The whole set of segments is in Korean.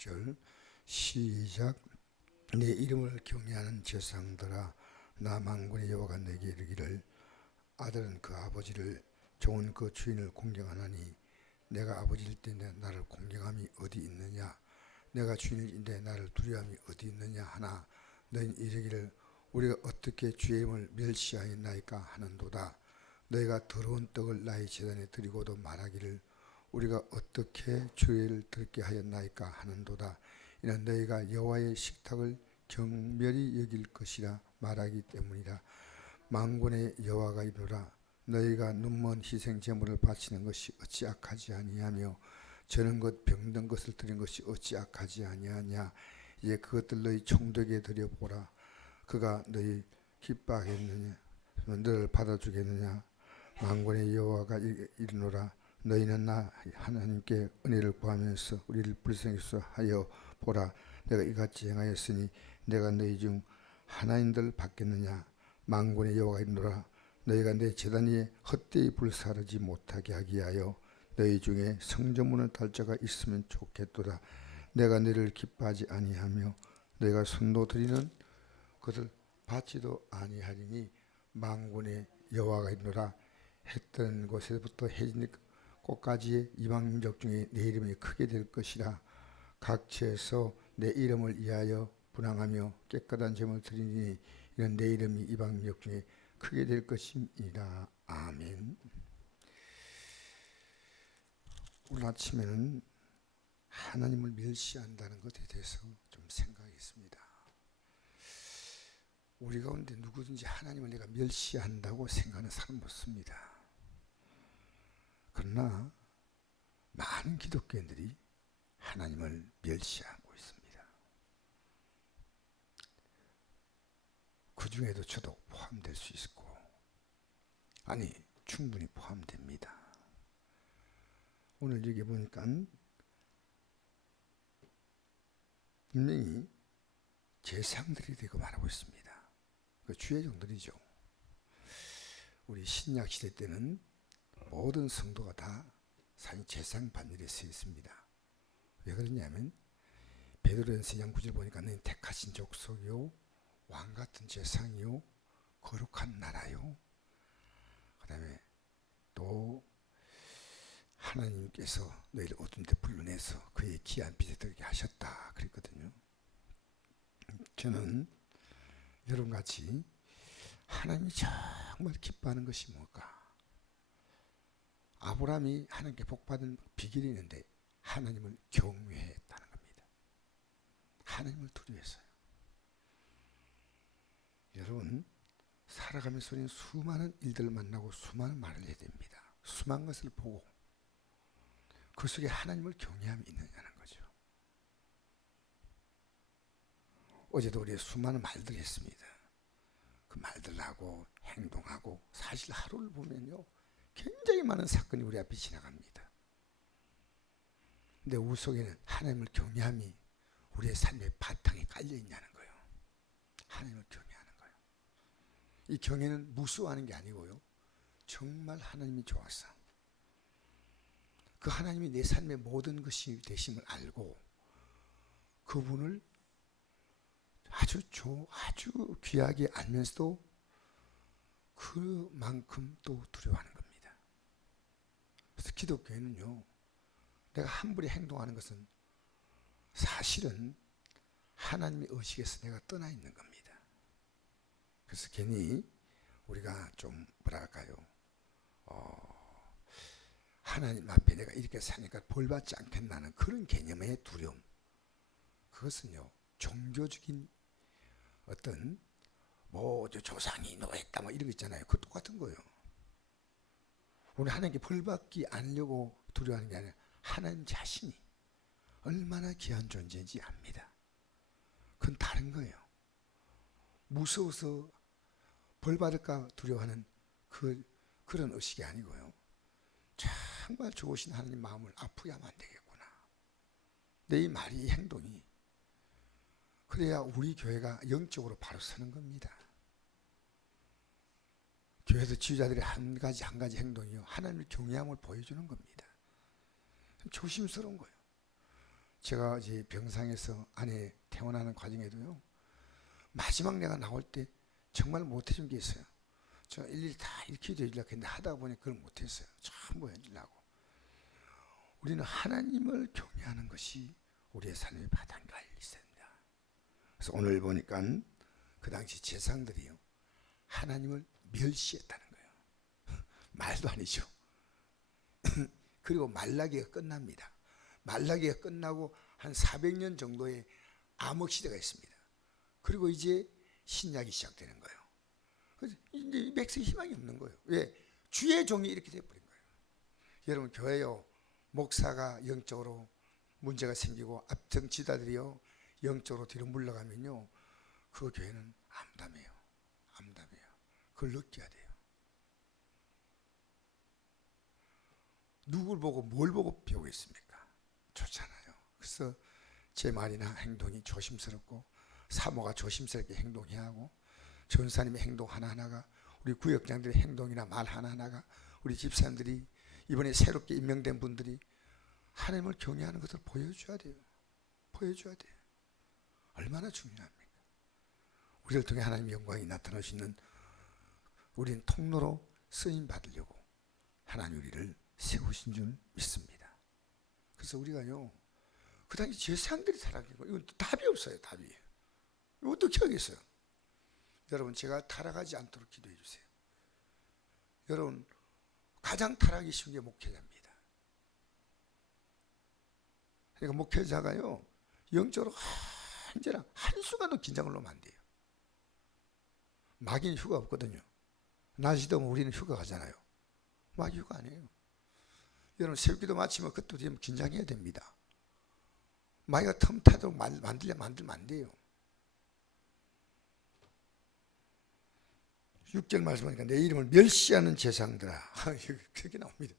6절 시작. 내 이름을 경외하는 제사장들아, 나 만군의 여호와가 내게 이르기를 아들은 그 아버지를 종은 그 주인을 공경하나니 내가 아버지일 때 나를 공경함이 어디 있느냐, 내가 주인일 때 나를 두려움이 어디 있느냐 하나 너희는 이르기를 우리가 어떻게 주의 이름을 멸시하였나이까 하는도다. 너희가 더러운 떡을 나의 제단에 드리고도 말하기를 우리가 어떻게 주의를 들게 하였나이까 하는도다. 이는 너희가 여호와의 식탁을 경멸히 여길 것이라 말하기 때문이라. 만군의 여호와가 이르노라. 너희가 눈먼 희생 제물을 바치는 것이 어찌 악하지 아니하며 저는 것 병든 것을 드린 것이 어찌 악하지 아니하냐. 이제 그것들 너희 총독에게 드려보라. 그가 너희 기뻐하겠느냐, 너를 받아주겠느냐. 만군의 여호와가 이르노라. 너희는 나 하나님께 은혜를 구하면서 우리를 불쌍히 하여 보라. 내가 이같이 행하였으니 내가 너희 중 하나님들 받겠느냐. 만군의 여호와가 이르노라. 너희가 내 제단 위에 헛되이 불사르지 못하게 하기 위하여 너희 중에 성전문을 달 자가 있으면 좋겠도다. 내가 너희를 기뻐하지 아니하며 너희가 손도 드리는 것을 받지도 아니하리니 만군의 여호와가 이르노라. 해 뜨는 곳에서부터 해 지는 곳까지의 이방 민족 중에 내 이름이 크게 될 것이라. 각처에서 내 이름을 위하여 분향하며 깨끗한 제물을 드리니 이는 내 이름이 이방 민족 중에 크게 될 것입니다. 아멘. 오늘 아침에는 하나님을 멸시한다는 것에 대해서 좀 생각했습니다. 우리 가운데 누구든지 하나님을 내가 멸시한다고 생각하는 사람 없습니다. 그러나 많은 기독교인들이 하나님을 멸시하고 있습니다. 그 중에도 저도 포함될 수 있고, 아니 충분히 포함됩니다. 오늘 여기 보니까 분명히 제사장들이 되고 말하고 있습니다. 그 주의종들이죠. 우리 신약 시대 때는 모든 성도가 다 사실 제사장 반열에 서 있습니다. 왜 그러냐면 베드로전서 2장 9절 보니까 너희 택하신 족속이요 왕같은 제사장이요 거룩한 나라요, 그 다음에 또 하나님께서 너희를 어두운 데 불러내서 그의 귀한 빛에 들게 하셨다 그랬거든요. 저는 여러분같이 하나님이 정말 기뻐하는 것이 뭘까? 아브라함이 하나님께 복받은 비결이 있는데 하나님을 경외했다는 겁니다. 하나님을 두려워했어요. 여러분, 살아가면서 우리는 수많은 일들을 만나고 수많은 말을 해야 됩니다. 수많은 것을 보고 그 속에 하나님을 경외함이 있느냐는 거죠. 어제도 우리 수많은 말들을 했습니다. 그 말들하고 행동하고 사실 하루를 보면요 굉장히 많은 사건이 우리 앞에 지나갑니다. 근데 우리 속에는 하나님을 경외함이 우리의 삶의 바탕에 깔려 있냐는 거예요. 하나님을 경외하는 거예요. 이 경외는 무수하는 게 아니고요, 정말 하나님이 좋아서 그 하나님이 내 삶의 모든 것이 되심을 알고 그분을 아주 귀하게 알면서도 그만큼 또 두려워하는 겁니다. 그래서 기독교회는요, 내가 함부로 행동하는 것은 사실은 하나님의 의식에서 내가 떠나 있는 겁니다. 그래서 괜히 우리가 좀 뭐랄까요, 하나님 앞에 내가 이렇게 사니까 벌받지 않겠나는 그런 개념의 두려움, 그것은요 종교적인 어떤 조상이 노했다 이런 거 있잖아요. 그거 똑같은 거예요. 우리 하나님께 벌받기 않으려고 두려워하는 게 아니라 하나님 자신이 얼마나 귀한 존재인지 압니다. 그건 다른 거예요. 무서워서 벌받을까 두려워하는 그런 의식이 아니고요, 정말 좋으신 하나님 마음을 아프게 하면 안 되겠구나. 내 이 말이, 이 행동이 그래야 우리 교회가 영적으로 바로 서는 겁니다. 교회에서 지휘자들의 한 가지 행동이요 하나님을 경외함을 보여주는 겁니다. 조심스러운 거예요. 제가 이제 병상에서 아내 퇴원하는 과정에도요, 마지막 내가 나올 때 정말 못해준 게 있어요. 제가 일일이 다 읽히도 해주려고 했는데 하다 보니 그걸 못했어요. 전부 해주려고. 우리는 하나님을 경외하는 것이 우리의 삶의 바탕과 일입니다. 그래서 오늘 보니까 그 당시 제사장들이요, 하나님을 멸시했다는 거예요. 말도 아니죠. 그리고 말라기가 끝납니다. 말라기가 끝나고 한 400년 정도의 암흑 시대가 있습니다. 그리고 이제 신약이 시작되는 거예요. 그래서 이제 백성이 희망이 없는 거예요. 왜? 주의 종이 이렇게 돼버린 거예요. 여러분, 교회요, 목사가 영적으로 문제가 생기고 앞정 지도자들이요 영적으로 뒤로 물러가면요, 그 교회는 암담해요. 암담해요. 그걸 느껴야 돼요. 누굴 보고 뭘 보고 배우고 있습니까? 좋잖아요. 그래서 제 말이나 행동이 조심스럽고 사모가 조심스럽게 행동해야 하고, 전사님의 행동 하나하나가, 우리 구역장들의 행동이나 말 하나하나가, 우리 집사님들이 이번에 새롭게 임명된 분들이 하나님을 경외하는 것을 보여줘야 돼요. 보여줘야 돼요. 얼마나 중요합니까? 우리를 통해 하나님의 영광이 나타날 수 있는, 우리는 통로로 쓰임 받으려고 하나님 우리를 세우신 줄 믿습니다. 그래서 우리가요, 그 당시 제사장들이 타락한 거, 이건 답이 없어요. 답이. 이거 어떻게 하겠어요? 여러분, 제가 타락하지 않도록 기도해 주세요. 여러분, 가장 타락이 쉬운 게 목회자입니다. 그러니까 목회자가요, 영적으로 언제나 한순간도 긴장을 놓으면 안 돼요. 마귀는 휴가 없거든요. 날씨 더우면 우리는 휴가 가잖아요. 마귀 휴가 아니에요. 여러분, 새벽기도 마치면 그때 되면 긴장해야 됩니다. 마귀가 틈 타도록 만들면 안 돼요. 6절 말씀하니까 내 이름을 멸시하는 제사장들아, 그렇게 나옵니다.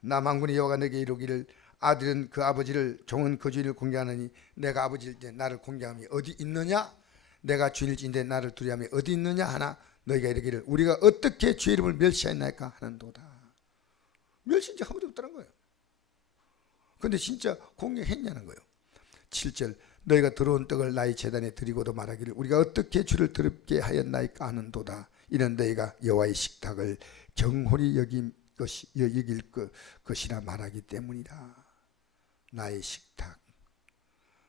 나 만군의 여호와가 내게 이르기를 아들은 그 아버지를, 종은 그 주인을 공경하느니 내가 아버지일때 나를 공경함이 어디 있느냐? 내가 주인일지인데 나를 두려움이 어디 있느냐 하나 너희가 이르기를 우리가 어떻게 주의 이름을 멸시하였나이까 하는도다. 멸시한 적 한 번도 없다는 거예요. 그런데 진짜 공경했냐는 거예요. 7절 너희가 들어온 떡을 나의 제단에 드리고도 말하기를 우리가 어떻게 주를 더럽게 하였나이까 하는도다. 이는 너희가 여호와의 식탁을 경홀히 여길 것이라 말하기 때문이다. 나의 식탁,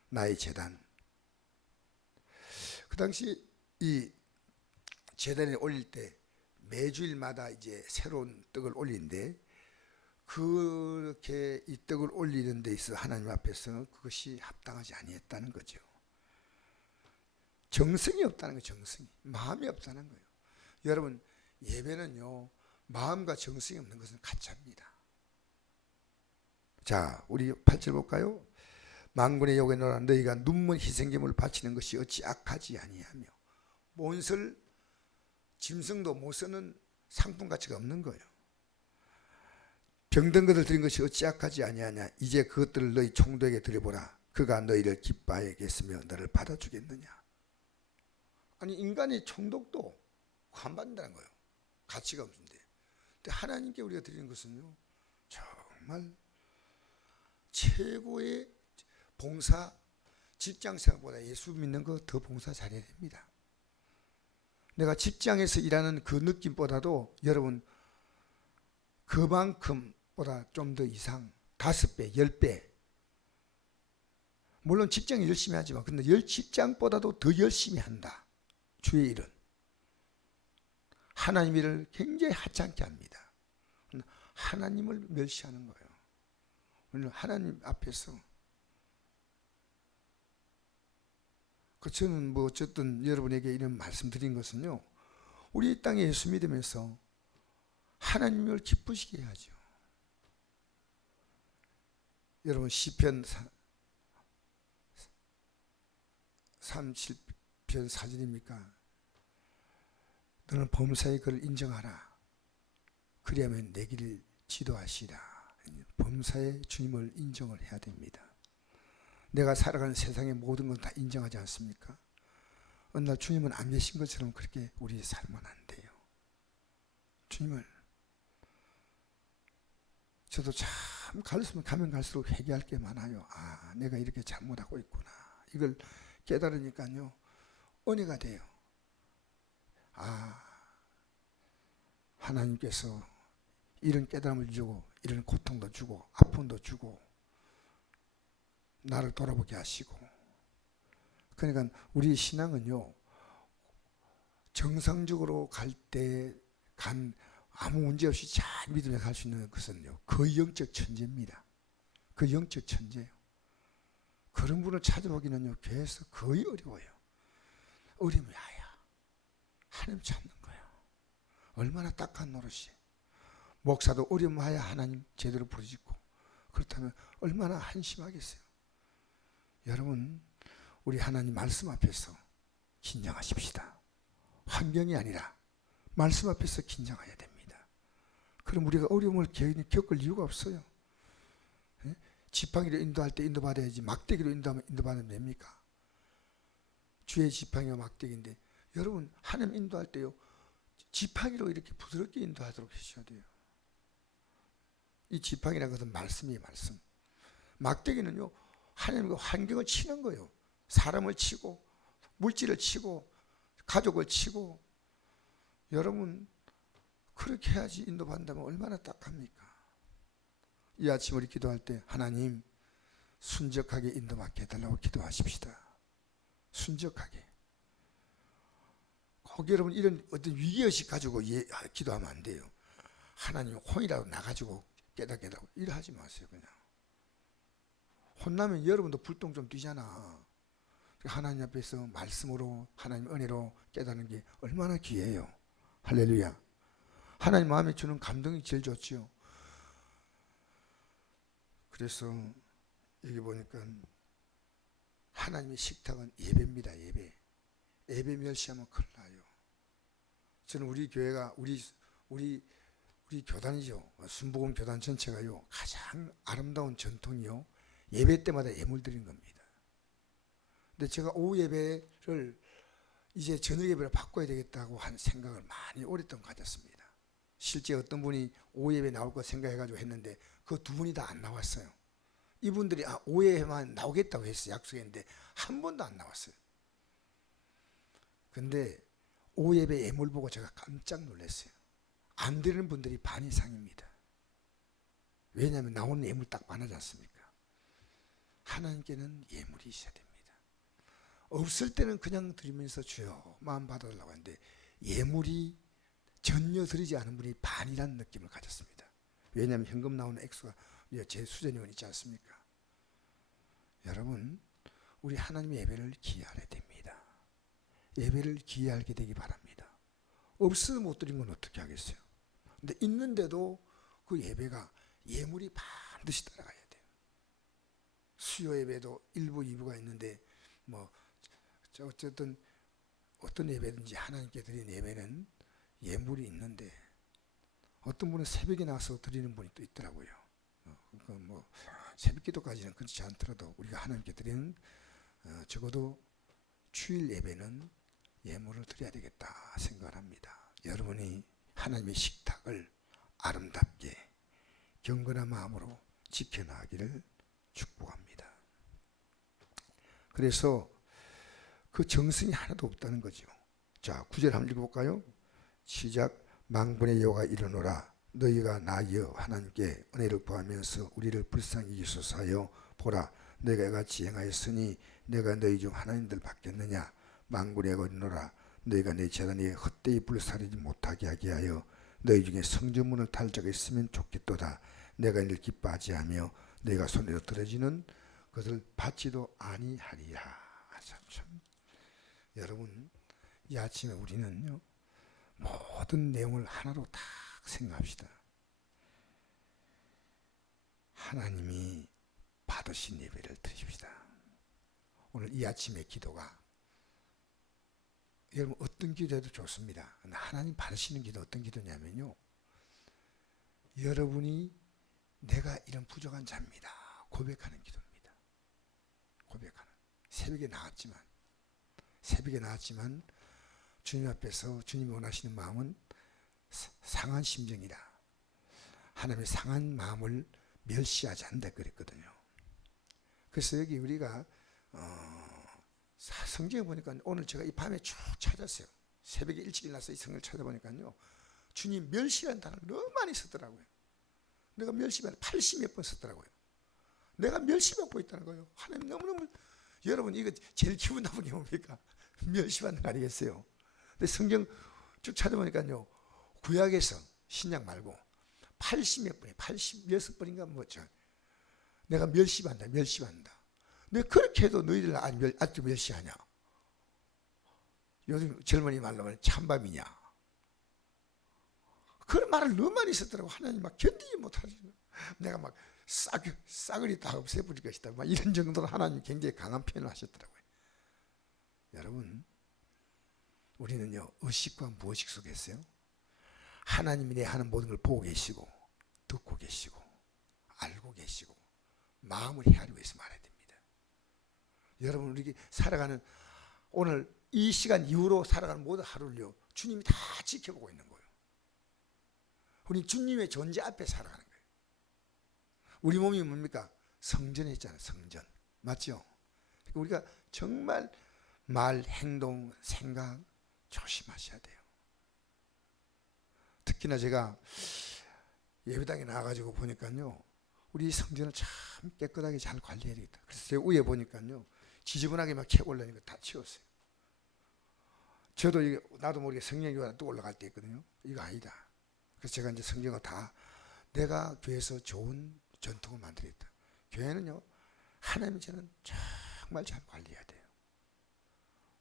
나의 제단. 그 당시 이 제단에 올릴 때 매주일마다 이제 새로운 떡을 올리는데, 그렇게 이 떡을 올리는 데 있어 하나님 앞에서 그것이 합당하지 아니했다는 거죠. 정성이 없다는 거예요. 정성이, 마음이 없다는 거예요. 여러분, 예배는요, 마음과 정성이 없는 것은 가짜입니다. 자, 우리 8절 볼까요? 만군의 여호와의 노라 너희가 눈먼 희생제물을 바치는 것이 어찌 악하지 아니하며. 몬설 짐승도 못 쓰는 상품 가치가 없는 거예요. 병든 것을 드린 것이 어찌 악하지 아니하냐. 이제 그것들을 너희 총독에게 드려보라. 그가 너희를 기뻐하겠으며 너를 받아주겠느냐. 아니, 인간의 총독도 안 받는다는 거예요. 가치가 없는데. 근데 하나님께 우리가 드리는 것은요, 정말 최고의 봉사, 직장생활보다 예수 믿는 거 더 봉사 잘해야 됩니다. 내가 직장에서 일하는 그 느낌보다도 여러분 그만큼보다 좀 더 이상 5배, 10배. 물론 직장 열심히 하지만 근데 직장보다도 더 열심히 한다. 주의 일은. 하나님 일을 굉장히 하찮게 합니다. 하나님을 멸시하는 거예요. 오늘 하나님 앞에서 저는 뭐 어쨌든 여러분에게 이런 말씀드린 것은요, 우리 이 땅에 예수 믿으면서 하나님을 기쁘시게 해야죠. 여러분, 시편 37편 4절입니까? 너는 범사의 그를 인정하라. 그리하면 내 길을 지도하시라. 범사의 주님을 인정을 해야 됩니다. 내가 살아가는 세상의 모든 건 다 인정하지 않습니까? 어느 날 주님은 안 계신 것처럼 그렇게 우리 살면 안 돼요. 주님을 저도 참 참 가면 갈수록 회개할 게 많아요. 아, 내가 이렇게 잘못하고 있구나. 이걸 깨달으니까요, 은혜가 돼요. 아, 하나님께서 이런 깨달음을 주고 이런 고통도 주고 아픔도 주고 나를 돌아보게 하시고. 그러니까 우리 신앙은요, 정상적으로 갈 때 아무 문제 없이 잘 믿으며 갈 수 있는 것은요, 그 영적 천재입니다. 그 영적 천재예요. 그런 분을 찾아보기는요, 교회에서 거의 어려워요. 어려움이 아야 하나님 찾는 거예요. 얼마나 딱한 노릇이. 목사도 어려움하야 하나님 제대로 부르짖고, 그렇다면 얼마나 한심하겠어요. 여러분, 우리 하나님 말씀 앞에서 긴장하십시다. 환경이 아니라 말씀 앞에서 긴장해야 됩니다. 그럼 우리가 어려움을 겪을 이유가 없어요. 지팡이로 인도할 때 인도받아야지 막대기로 인도받으면 됩니까? 주의 지팡이와 막대기인데, 여러분 하나님 인도할 때요, 지팡이로 이렇게 부드럽게 인도하도록 하셔야 돼요. 이 지팡이라는 것은 말씀이에요. 말씀. 막대기는요, 하나님과 환경을 치는 거예요. 사람을 치고 물질을 치고 가족을 치고. 여러분 그렇게 해야지 인도받는다면 얼마나 딱합니까? 이 아침 우리 기도할 때 하나님 순적하게 인도받게 해달라고 기도하십시다. 순적하게. 꼭 여러분 이런 어떤 위기의식 가지고 기도하면 안 돼요. 하나님 혼이라도 나가지고 깨닫게 해달라고 이래 하지 마세요. 그냥 혼나면 여러분도 불똥 좀 뛰잖아. 하나님 앞에서 말씀으로 하나님 은혜로 깨닫는 게 얼마나 귀해요. 할렐루야. 하나님 마음에 주는 감동이 제일 좋지요. 그래서 여기 보니까 하나님의 식탁은 예배입니다. 예배 멸시하면 큰일 나요. 저는 우리 교회가 우리 교단이죠. 순복음 교단 전체가요, 가장 아름다운 전통이요, 예배 때마다 예물 드리는 겁니다. 근데 제가 오후 예배를 이제 저녁 예배로 바꿔야 되겠다고 한 생각을 많이 오랫동안 가졌습니다. 실제 어떤 분이 오후 예배 나올 거 생각해가지고 했는데 그 두 분이 다 안 나왔어요. 이분들이 오후 예배만 나오겠다고 했어요. 약속했는데 한 번도 안 나왔어요. 근데 오후 예배 예물 보고 제가 깜짝 놀랐어요. 안 드리는 분들이 반 이상입니다. 왜냐하면 나오는 예물 딱 반하지 않습니까? 하나님께는 예물이 있어야 됩니다. 없을 때는 그냥 드리면서 주여 마음 받아달라고 하는데, 예물이 전혀 드리지 않은 분이 반이라는 느낌을 가졌습니다. 왜냐하면 현금 나오는 액수가 제 수전이원 있지 않습니까? 여러분, 우리 하나님의 예배를 기여해야 됩니다. 예배를 기여하게 되기 바랍니다. 없으면 못 드린 건 어떻게 하겠어요? 근데 있는데도 그 예배가 예물이 반드시 따라가야 돼요. 수요 예배도 1부, 2부가 있는데 어쨌든 어떤 예배든지 하나님께 드리는 예배는 예물이 있는데, 어떤 분은 새벽에 나와서 드리는 분이 또 있더라고요. 새벽 기도까지는 그렇지 않더라도 우리가 하나님께 드리는 적어도 주일 예배는 예물을 드려야 되겠다 생각을 합니다. 여러분이 하나님의 식탁을 아름답게 경건한 마음으로 지켜나가기를 축복합니다. 그래서 그 정성이 하나도 없다는 거죠. 자, 9절 한번 읽어볼까요? 시작. 망군의 여호와가 이르노라. 너희가 나 여호와 하나님께 은혜를 구하면서 우리를 불쌍히 여기소서 하여 보라. 너희가 이같이 행하였으니 내가 너희 중 하나님들 받겠느냐. 망군의 여호와가 이르노라. 너희가 내 제단에 헛되이 불사르지 못하게 하게 하여 너희 중에 성전문을 탈 자가 있으면 좋겠도다. 내가 이를 기뻐하지 하며 너희가 손에서 들어지는 것을 받지도 아니하리라. 참. 여러분, 이 아침에 우리는요, 모든 내용을 하나로 딱 생각합시다. 하나님이 받으신 예배를 드립시다. 오늘 이 아침의 기도가, 여러분 어떤 기도해도 좋습니다. 하나님 받으시는 기도 어떤 기도냐면요, 여러분이 내가 이런 부족한 자입니다 고백하는 기도입니다. 고백하는. 새벽에 나왔지만 주님 앞에서 주님이 원하시는 마음은 상한 심정이다. 하나님의 상한 마음을 멸시하지 않는다 그랬거든요. 그래서 여기 우리가 성경에 보니까 오늘 제가 이 밤에 쭉 찾았어요. 새벽에 일찍 일어나서 이 성경을 찾아보니까요, 주님 멸시라는 단어를 너무 많이 썼더라고요. 내가 멸시만 80몇 번 썼더라고요. 내가 멸시받고 있다는 거예요. 하나님 너무너무, 여러분 이거 제일 기분 나쁜 게 뭡니까? 멸시받는 거 아니겠어요? 근데 성경 쭉 찾아보니까요, 구약에서 신약 말고 80몇 번에 86번인가 뭐죠. 내가 멸시받는다. 내가 그렇게 해도 너희들 아직도 멸시하냐? 요즘 젊은이 말로 하면 찬밥이냐? 그런 말을 너무 많이 썼더라고. 하나님 막 견디지 못하지. 내가 막 싸그리 다 없애버릴 것이다. 막 이런 정도로 하나님 굉장히 강한 표현을 하셨더라고요. 여러분, 우리는요, 의식과 무의식 속에 있어요. 하나님이 내 하는 모든 걸 보고 계시고, 듣고 계시고, 알고 계시고, 마음을 헤아리고 있으면 알아야 됩니다. 여러분, 우리 살아가는, 오늘 이 시간 이후로 살아가는 모든 하루를요, 주님이 다 지켜보고 있는 거예요. 우리 주님의 존재 앞에 살아가는 거예요. 우리 몸이 뭡니까? 성전에 있잖아요. 성전. 맞죠? 그러니까 우리가 정말 말, 행동, 생각 조심하셔야 돼요. 특히나 제가 예배당에 나와가지고 보니까요, 우리 성전을 참 깨끗하게 잘 관리해야 되겠다. 그래서 제가 위에 보니까요, 지저분하게 막 캐고 올라오니까 다 치웠어요. 저도 나도 모르게 성령이 또 올라갈 때 있거든요. 이거 아니다. 그래서 제가 이제 성경을 다, 내가 교회에서 좋은 전통을 만들겠다. 교회는요, 하나님이 저는 정말 잘 관리해야 돼요.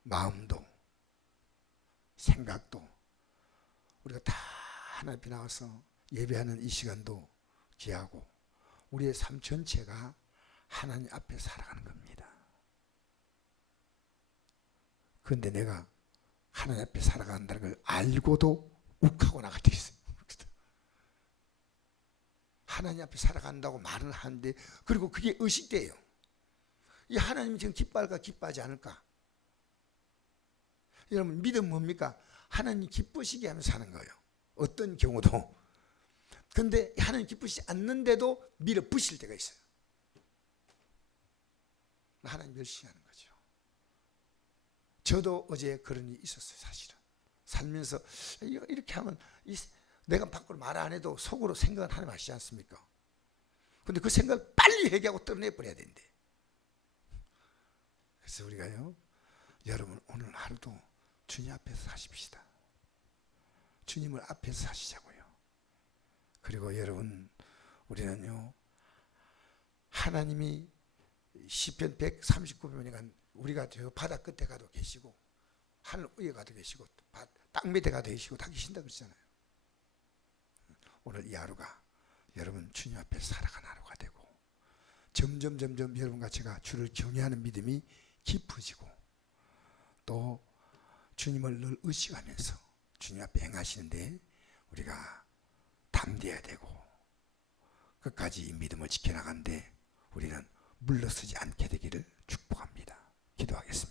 마음도, 생각도, 우리가 다 하나님 앞에 나와서 예배하는 이 시간도 귀하고, 우리의 삶 전체가 하나님 앞에 살아가는 겁니다. 그런데 내가 하나님 앞에 살아간다는 걸 알고도 욱하고 나갈 때 있어요. 하나님 앞에 살아간다고 말을 하는데, 그리고 그게 의식돼요. 이 하나님이 지금 기뻐할까 기뻐하지 않을까? 여러분, 믿음 뭡니까? 하나님 기쁘시게 하면서 사는 거예요. 어떤 경우도. 근데 하나님 기쁘시지 않는데도 밀어붙일 때가 있어요. 하나님 멸시하는 거죠. 저도 어제 그런 일이 있었어요. 사실은 살면서 이렇게 하면 내가 밖으로 말 안 해도 속으로 생각은 하나님 아시지 않습니까? 근데 그 생각을 빨리 회개하고 떠내버려야 된대. 그래서 우리가요, 여러분 오늘 하루도 주님 앞에서 사십시다. 주님을 앞에서 사시자고요. 그리고 여러분, 우리는요, 하나님이 시편 139편에 우리가 저 바다 끝에 가도 계시고, 하늘 위에 가도 계시고, 땅 밑에 가도 계시고 다 계신다 그러잖아요. 오늘 이 하루가 여러분 주님 앞에서 살아가는 하루가 되고, 점점 여러분과 제가 주를 경외하는 믿음이 깊어지고, 또 주님을 늘 의식하면서 주님 앞에 행하시는데 우리가 담대해야 되고, 끝까지 이 믿음을 지켜나가는데 우리는 물러서지 않게 되기를 축복합니다. 기도하겠습니다.